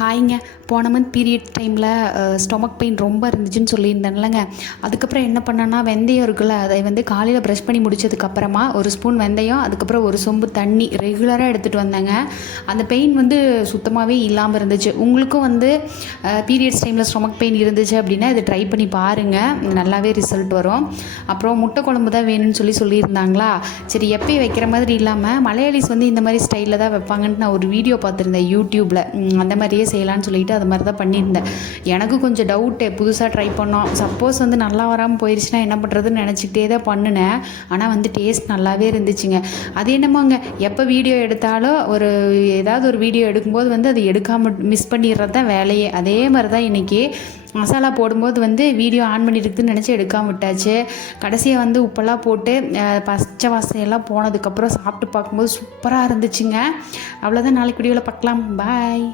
ஹாய்ங்க. போன month period டைமில் stomach pain ரொம்ப இருந்துச்சுன்னு சொல்லியிருந்தேன்லங்க. அதுக்கப்புறம் என்ன பண்ணேன்னா வெந்தயம் இருக்குல்ல அதை வந்து காலையில் ப்ரஷ் பண்ணி முடிச்சதுக்கப்புறமா ஒரு ஸ்பூன் வெந்தயம் அதுக்கப்புறம் ஒரு சொம்பு தண்ணி ரெகுலராக எடுத்துகிட்டு வந்தேங்க. அந்த பெயின் வந்து சுத்தமாகவே இல்லாமல் இருந்துச்சு. உங்களுக்கும் வந்து பீரியட்ஸ் டைமில் ஸ்டொமக் பெயின் இருந்துச்சு அப்படின்னா இதை ட்ரை பண்ணி பாருங்கள் நல்லாவே ரிசல்ட் வரும். அப்புறம் முட்டை குழம்பு தான் வேணும்னு சொல்லி சொல்லியிருந்தாங்களா? சரி எப்பயும் வைக்கிற மாதிரி இல்லாமல் மலையாளிஸ் வந்து இந்த மாதிரி ஸ்டைலில் தான் வைப்பாங்கன்ட்டு நான் ஒரு வீடியோ பார்த்துருந்தேன் யூடியூப்பில் அந்த மாதிரியே செய்யலாம்னு சொல்லிட்டு அது மாதிரி தான் பண்ணியிருந்தேன். எனக்கு கொஞ்சம் டவுட்டு புதுசாக ட்ரை பண்ணோம். சப்போஸ் வந்து நல்லா வராமல் போயிடுச்சுன்னா என்ன பண்ணுறதுன்னு நினச்சிக்கிட்டே தான் பண்ணினேன். ஆனால் வந்து டேஸ்ட் நல்லாவே இருந்துச்சுங்க. அது என்னமோங்க? எப்போ வீடியோ எடுத்தாலும் ஒரு ஏதாவது ஒரு வீடியோ எடுக்கும்போது வந்து அது எடுக்காமல் மிஸ் பண்ணிடுறது தான் வேலையே. அதே மாதிரி தான் இன்றைக்கி மசாலா போடும்போது வந்து வீடியோ ஆன் பண்ணியிருக்குதுன்னு நினச்சி எடுக்காம விட்டாச்சு. கடைசியாக வந்து உப்பெல்லாம் போட்டு பச்சை வாசனையெல்லாம் போனதுக்கப்புறம் சாப்பிட்டு பார்க்கும்போது சூப்பராக இருந்துச்சுங்க. அவ்வளோதான் நாளைக்கு வீடியோவில் பார்க்கலாம். பாய்